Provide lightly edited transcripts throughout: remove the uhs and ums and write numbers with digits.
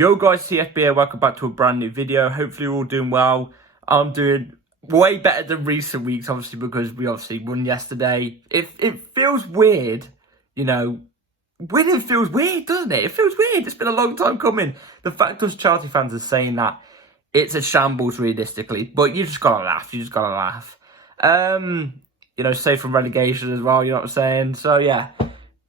Yo guys, CFB, welcome back to a brand new video. Hopefully you're all doing well. I'm doing way better than recent weeks, obviously, because we obviously won yesterday. It feels weird, you know. Winning feels weird, doesn't it? It feels weird. It's been a long time coming. The fact us Chelsea fans are saying that it's a shambles realistically, but you just gotta laugh. You just gotta laugh. You know, safe from relegation as well, you know what I'm saying? So yeah,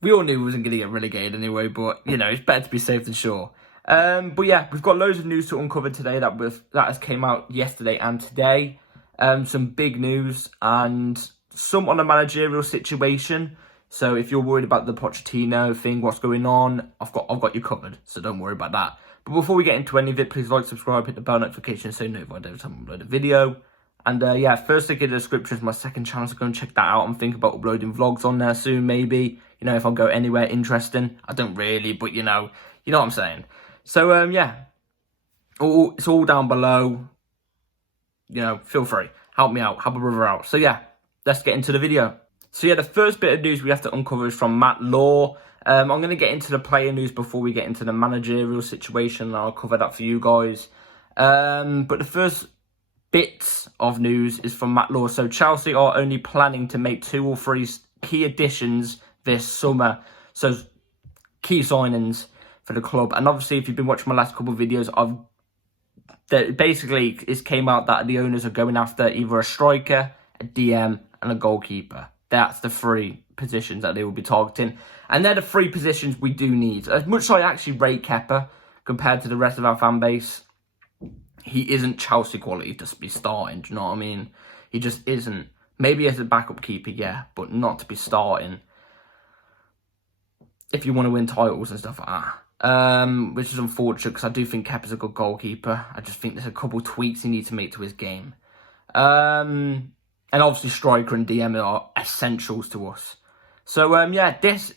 we all knew we wasn't gonna get relegated anyway, but you know, it's better to be safe than sure. But yeah, we've got loads of news to uncover today that has came out yesterday and today. Some big news and some on the managerial situation. So if you're worried about the Pochettino thing, what's going on, I've got you covered. So don't worry about that. But before we get into any of it, please like, subscribe, hit the bell notification so you know every time I upload a video. And yeah, first link in the description is my second channel, so go and check that out. I'm thinking about uploading vlogs on there soon, maybe. You know, if I go anywhere interesting. I don't really, but you know what I'm saying. So, yeah, it's all down below. You know, feel free. Help me out. Help a brother out. So, yeah, let's get into the video. So, yeah, the first bit of news we have to uncover is from Matt Law. I'm going to get into the player news before we get into the managerial situation, and I'll cover that for you guys. But the first bits of news is from Matt Law. So, Chelsea are only planning to make 2 or 3 key additions this summer. So, key signings for the club. And obviously, if you've been watching my last couple of videos, basically it's came out that the owners are going after either a striker, a DM, and a goalkeeper. That's the 3 positions that they will be targeting. And they're the 3 positions we do need. As much as I actually rate Kepa compared to the rest of our fan base, he isn't Chelsea quality to be starting. Do you know what I mean? He just isn't. Maybe as a backup keeper, yeah, but not to be starting if you want to win titles and stuff like that. Which is unfortunate because I do think Kepa's a good goalkeeper. I just think there's a couple of tweaks he needs to make to his game. And obviously striker and DM are essentials to us. So, yeah, this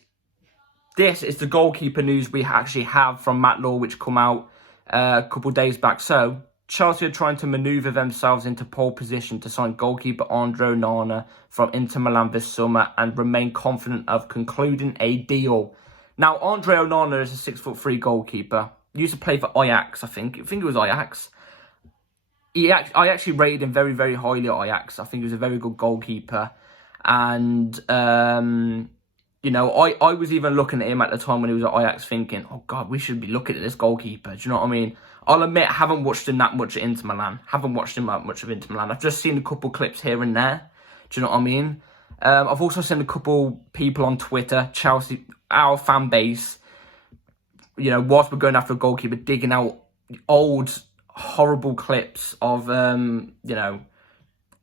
is the goalkeeper news we actually have from Matt Law, which come out a couple of days back. So, Chelsea are trying to manoeuvre themselves into pole position to sign goalkeeper Andre Onana from Inter Milan this summer and remain confident of concluding a deal. Now, Andre Onana is a 6'3" goalkeeper. He used to play for Ajax, I think. I think it was Ajax. I actually rated him very, very highly at Ajax. I think he was a very good goalkeeper. And, you know, I was even looking at him at the time when he was at Ajax thinking, oh, God, we should be looking at this goalkeeper. Do you know what I mean? I'll admit, I haven't watched him that much at Inter Milan. Haven't watched him that much of Inter Milan. I've just seen a couple clips here and there. Do you know what I mean? I've also seen a couple people on Twitter, Chelsea, our fan base, you know, whilst we're going after a goalkeeper, digging out old, horrible clips of, you know,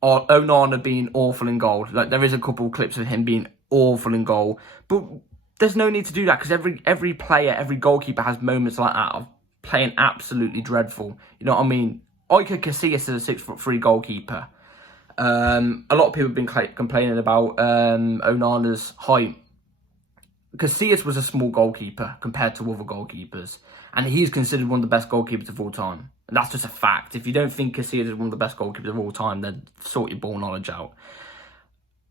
Onana being awful in goal. Like, there is a couple of clips of him being awful in goal. But there's no need to do that because every player, every goalkeeper has moments like that of playing absolutely dreadful. You know what I mean? Iker Casillas is a 6'3" goalkeeper. A lot of people have been complaining about Onana's height. Casillas was a small goalkeeper compared to other goalkeepers. And he's considered one of the best goalkeepers of all time. And that's just a fact. If you don't think Casillas is one of the best goalkeepers of all time, then sort your ball knowledge out.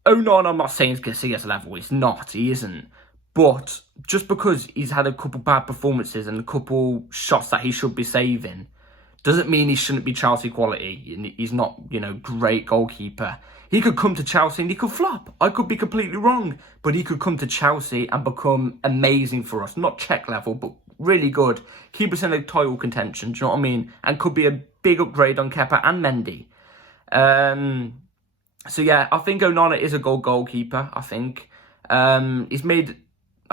Onana, I'm not saying it's Casillas level. It's not. He isn't. But just because he's had a couple bad performances and a couple shots that he should be saving, doesn't mean he shouldn't be Chelsea quality. He's not, you know, great goalkeeper. He could come to Chelsea and he could flop. I could be completely wrong. But he could come to Chelsea and become amazing for us. Not Czech level, but really good. Keep us in a title contention, do you know what I mean? And could be a big upgrade on Kepa and Mendy. So yeah, I think Onana is a goalkeeper, I think. I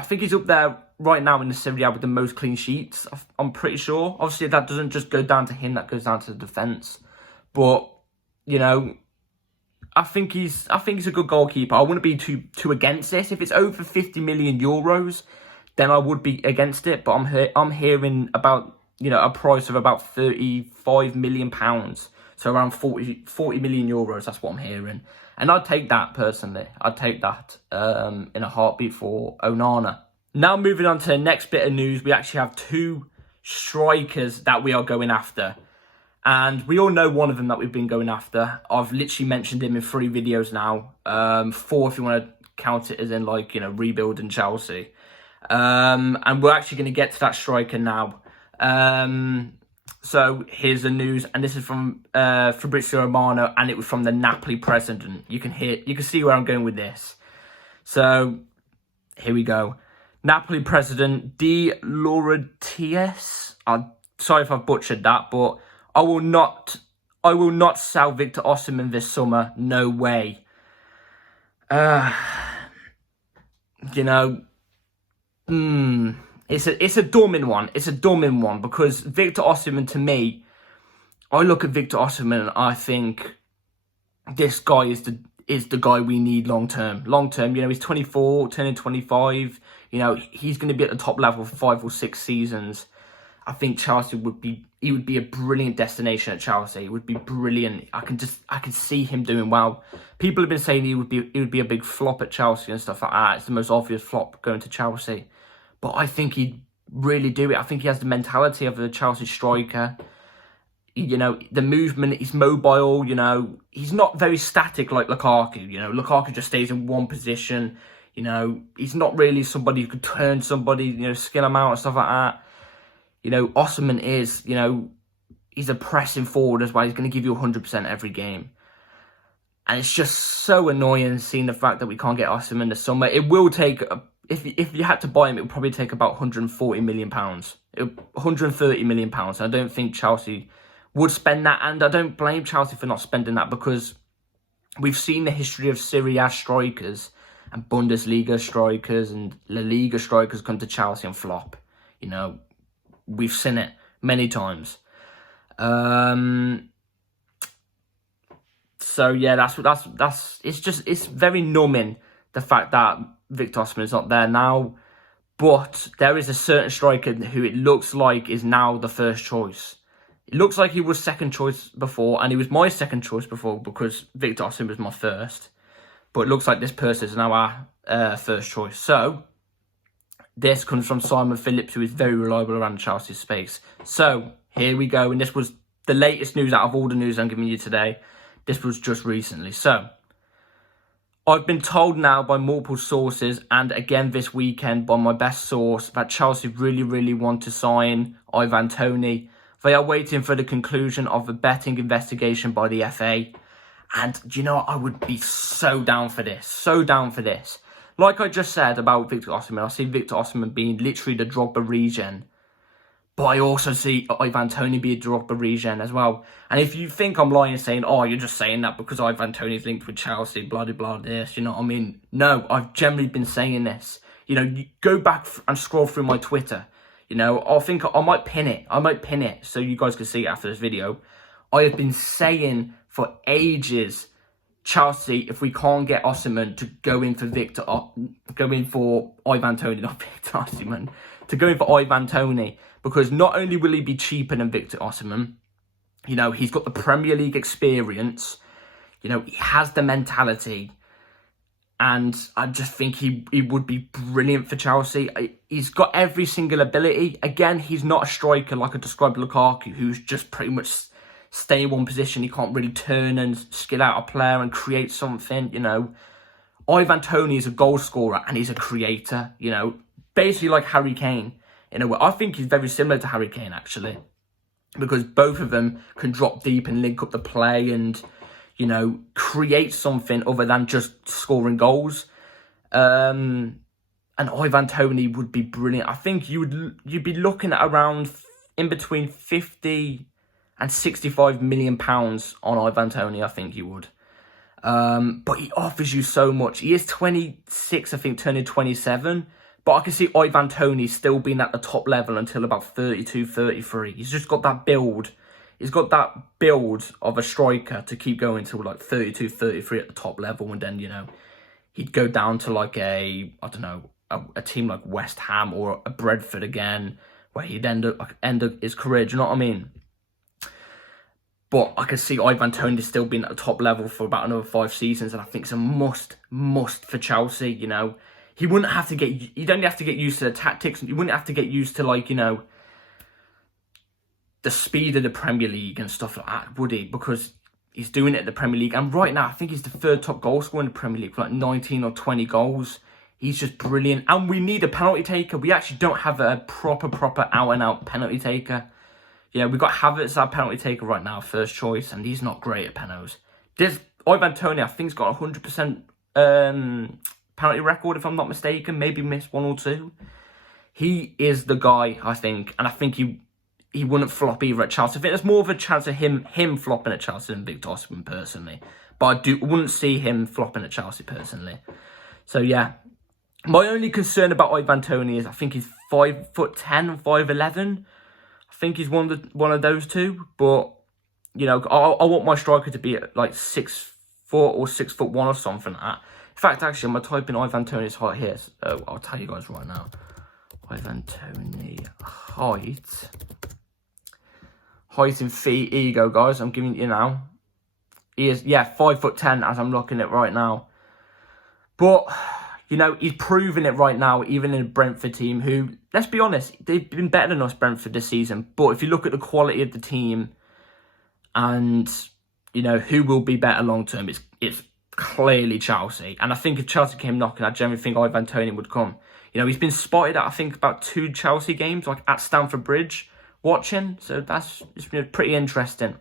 think he's up there right now in the Serie A with the most clean sheets. I'm pretty sure. Obviously, that doesn't just go down to him. That goes down to the defence. But, you know, I think he's a good goalkeeper. I wouldn't be too against this. If it's over 50 million euros, then I would be against it. But I'm hearing about, you know, a price of about 35 million pounds. So around 40 million euros. That's what I'm hearing. And I'd take that personally. I'd take that in a heartbeat for Onana. Now moving on to the next bit of news, we actually have 2 strikers that we are going after. And we all know one of them that we've been going after. I've literally mentioned him in 3 videos now. 4 if you want to count it as in, like, you know, rebuilding Chelsea. And we're actually going to get to that striker now. So here's the news, and this is from Fabrizio Romano, and it was from the Napoli president. You can see where I'm going with this. So here we go. Napoli president De Laurentiis. Sorry if I've butchered that, but I will not sell Victor Osimhen this summer. No way. It's a dumbing one. It's a dumbing one because Victor Osimhen, to me, I look at Victor Osimhen and I think this guy is the guy we need long term. Long term, he's 24, turning 25. He's going to be at the top level for 5 or 6 seasons. I think Chelsea would be a brilliant destination at Chelsea. It would be brilliant. I can see him doing well. People have been saying he would be a big flop at Chelsea and stuff like that. It's the most obvious flop going to Chelsea. But I think he'd really do it. I think he has the mentality of a Chelsea striker. The movement, he's mobile, he's not very static like Lukaku. Lukaku just stays in one position. He's not really somebody who could turn somebody, skill him out and stuff like that. Osimhen is, he's a pressing forward as well. He's going to give you 100% every game. And it's just so annoying seeing the fact that we can't get Osimhen this summer. It will take, if you had to buy him, it would probably take about £140 million. £130 million. I don't think Chelsea would spend that. And I don't blame Chelsea for not spending that because we've seen the history of Serie A strikers and Bundesliga strikers and La Liga strikers come to Chelsea and flop. We've seen it many times. So yeah, it's very numbing the fact that Victor Osimhen is not there now. But there is a certain striker who it looks like is now the first choice. It looks like he was second choice before, and he was my second choice before because Victor Osimhen was my first. But it looks like this person is now our first choice. So this comes from Simon Phillips, who is very reliable around Chelsea's space. So here we go. And this was the latest news out of all the news I'm giving you today. This was just recently. So I've been told now by multiple sources, and again this weekend by my best source, that Chelsea really, really want to sign Ivan Toney. They are waiting for the conclusion of the betting investigation by the FA. And I would be so down for this. So down for this. Like I just said about Victor Osimhen, I see Victor Osimhen being literally the Drogba regen. But I also see Ivan Toney be a Drogba regen as well. And if you think I'm lying saying, oh, you're just saying that because Ivan Toney's linked with Chelsea, blah, blah, blah, this, you know what I mean? No, I've generally been saying this. You go back and scroll through my Twitter. I think I might pin it so you guys can see it after this video. I have been saying for ages, Chelsea, if we can't get Osimhen, to go in for Ivan Toney, not Victor Osimhen, to go in for Ivan Toney, because not only will he be cheaper than Victor Osimhen, he's got the Premier League experience, he has the mentality, and I just think he would be brilliant for Chelsea. He's got every single ability. Again, he's not a striker like I described Lukaku, who's just pretty much stay in one position. He can't really turn and skill out a player and create something, Ivan Toney is a goal scorer and he's a creator, basically like Harry Kane. In a way, I think he's very similar to Harry Kane, actually, because both of them can drop deep and link up the play and, create something other than just scoring goals. And Ivan Toney would be brilliant. I think you'd be looking at around in between 50 and 65 million pounds on Ivan Toney, I think you would. But he offers you so much. He is 26, I think, turning 27. But I can see Ivan Toney still being at the top level until about 32, 33. He's just got that build. He's got that build of a striker to keep going till like 32, 33 at the top level. And then, he'd go down to like a team like West Ham or a Brentford again, where he'd end up his career. Do you know what I mean? But I can see Ivan Toney still being at the top level for about another 5 seasons. And I think it's a must for Chelsea, He wouldn't have to you'd only have to get used to the tactics. You wouldn't have to get used to, the speed of the Premier League and stuff like that, would he? Because he's doing it at the Premier League. And right now, I think he's the 3rd top goal scorer in the Premier League for like 19 or 20 goals. He's just brilliant. And we need a penalty taker. We actually don't have a proper out-and-out penalty taker. Yeah, we've got Havertz, our penalty taker right now, first choice, and he's not great at penalties. This Ivan Toney, I think, has got a 100% penalty record, if I'm not mistaken. Maybe missed one or two. He is the guy, I think, and I think he wouldn't flop either at Chelsea. I think there's more of a chance of him flopping at Chelsea than Victor Osimhen, personally. But I wouldn't see him flopping at Chelsea, personally. So, yeah. My only concern about Ivan Toney is I think he's 5'10", 5'11". I think he's one of those two. But, you know, I want my striker to be at like 6 foot or 6'1" or something like that. In fact, actually, I'm going to type in Ivan Toney's height here. So, I'll tell you guys right now. Ivan Toney height. Height in feet. Here you go, guys. I'm giving it you now. He is, yeah, 5'10" as I'm looking at right now. But, you know, he's proving it right now, even in a Brentford team who, let's be honest, they've been better than us, Brentford, this season. But if you look at the quality of the team and, you know, who will be better long term, it's clearly Chelsea. And I think if Chelsea came knocking, I generally think Ivan Toney would come. You know, he's been spotted at, I think, about 2 Chelsea games, like at Stamford Bridge, watching. So it's been pretty interesting.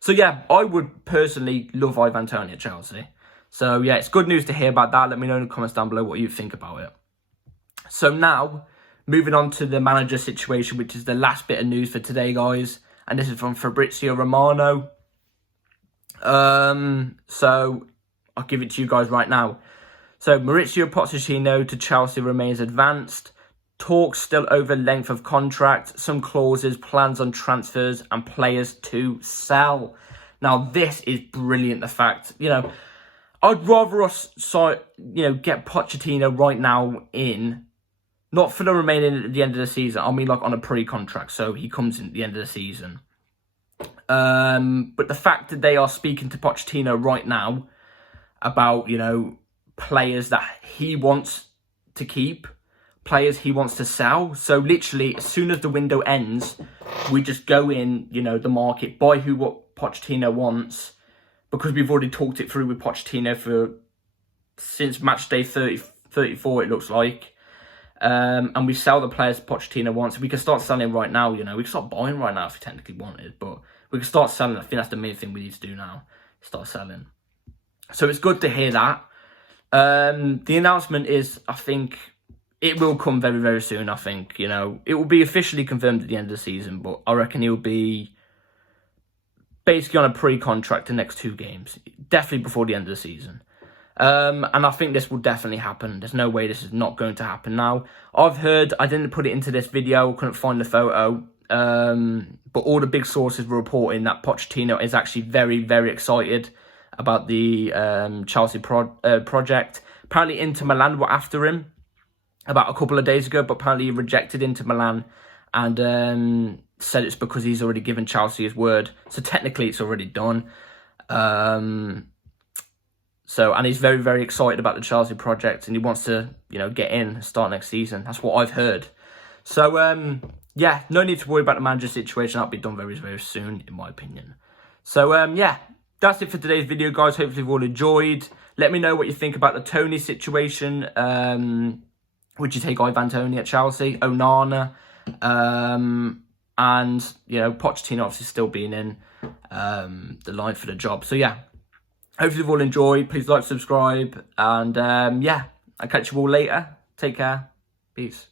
So, yeah, I would personally love Ivan Toney at Chelsea. So, yeah, it's good news to hear about that. Let me know in the comments down below what you think about it. So, now, moving on to the manager situation, which is the last bit of news for today, guys. And this is from Fabrizio Romano. So, I'll give it to you guys right now. So, Mauricio Pochettino to Chelsea remains advanced. Talks still over length of contract, some clauses, plans on transfers, and players to sell. Now, this is brilliant, the fact, you know, I'd rather us, get Pochettino right now in, not for the remaining at the end of the season. I mean, like on a pre-contract, so he comes in at the end of the season. But the fact that they are speaking to Pochettino right now about, you know, players that he wants to keep, players he wants to sell. So literally, as soon as the window ends, we just go in, you know, the market, buy what Pochettino wants, because we've already talked it through with Pochettino since match day 34, it looks like. And we sell the players Pochettino wants. We can start selling right now, you know. We can start buying right now if we technically wanted, but we can start selling. I think that's the main thing we need to do now, start selling. So it's good to hear that. The announcement is, I think, it will come very, very soon, I think. You know, it will be officially confirmed at the end of the season, but I reckon it will be basically on a pre-contract the next 2 games. Definitely before the end of the season. And I think this will definitely happen. There's no way this is not going to happen now. I've heard, I didn't put it into this video, couldn't find the photo, but all the big sources were reporting that Pochettino is actually very, very excited about the Chelsea project. Apparently Inter Milan were after him about a couple of days ago, but apparently he rejected Inter Milan and said it's because he's already given Chelsea his word. So technically it's already done. And he's very, very excited about the Chelsea project, and he wants to, you know, get in and start next season. That's what I've heard. So, yeah, no need to worry about the manager situation. That'll be done very, very soon, in my opinion. So, yeah, that's it for today's video, guys. Hopefully you've all enjoyed. Let me know what you think about the Toney situation. Would you take Ivan Toney at Chelsea? Onana? And, you know, Pochettino obviously still being in the line for the job. So, yeah. Hopefully you've all enjoyed. Please like, subscribe. And, yeah, I'll catch you all later. Take care. Peace.